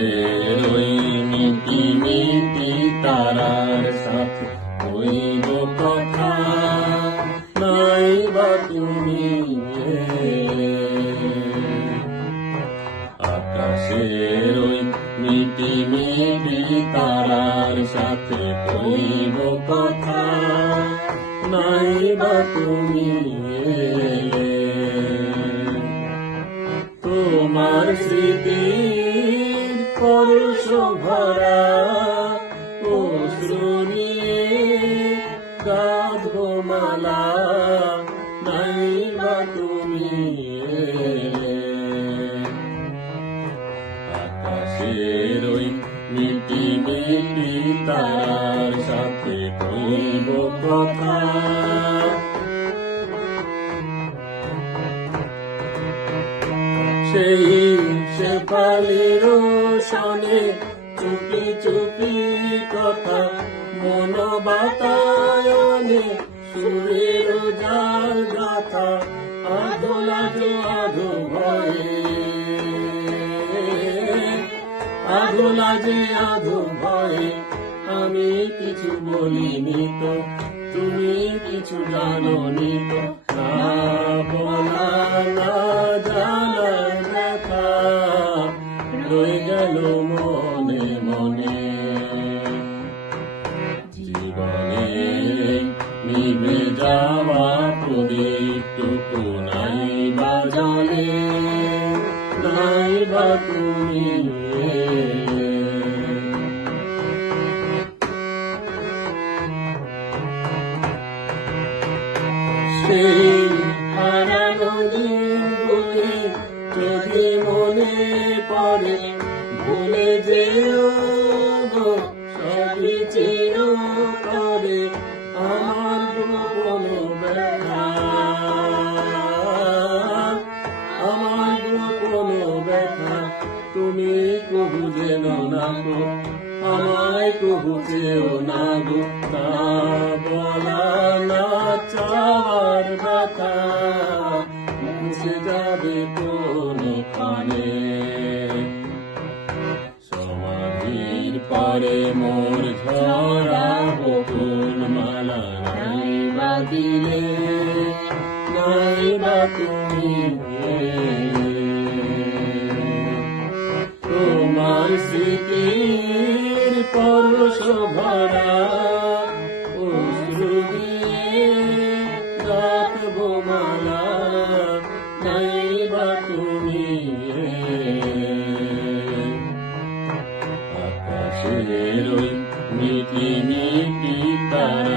আকাশের ওই মিটি মিটি তারার সাথে হইব কথা, নাই বা তুমি এলে। আকাশের ওই মিটি মিটি তারার সাথে হইব কথা, নাই বা তুমি এলে। তোমার স্মৃতির পরশ ভরা অশ্রু নিয়ে কাঁদব মালা, নাই বা তুমি এলে। আকাশের ওই মিটি মিটি তারার সাথে কইব কথা, সেই শেফালির সনে চুপি চুপি কথা, মন বাতায়নে সুরের জাল গাথা, আধো লাজো আধো ভয়ে, আধো লাজে আধো ভয়ে। আমি কিছু বলিনি তো, তুমি কিছু জানোনি তো, না বলা না জানার ব্যথা রয়ে গেল মনে মনে। জীবনে নিভে যাওয়া প্রদীপটুকু নাই বা জলে, নাই বা তুমি এলে। সেই হারানো দিনগুলি যদি মনে পড়ে, ভুলে যেও গো সবই চিরতরে। আমার গোপন ব্যথা, আমার গোপন ব্যথা তুমি কবু জেনো না গো, আমায় কবু যেও না গো। না বলা না চাওয়ার ব্যথা মুছে যাবে কোনখানে। সমাধির পরে মোর ঝরা বকুল মালা, নাই বা দিলে, নাই বা তুমি এলে। তোমার স্মৃতির পরশ ভরা অশ্রু দিয়ে গাঁথব মালা, নাই বা তুমি এলে। আকাশের ওই মিটি মিটি তারা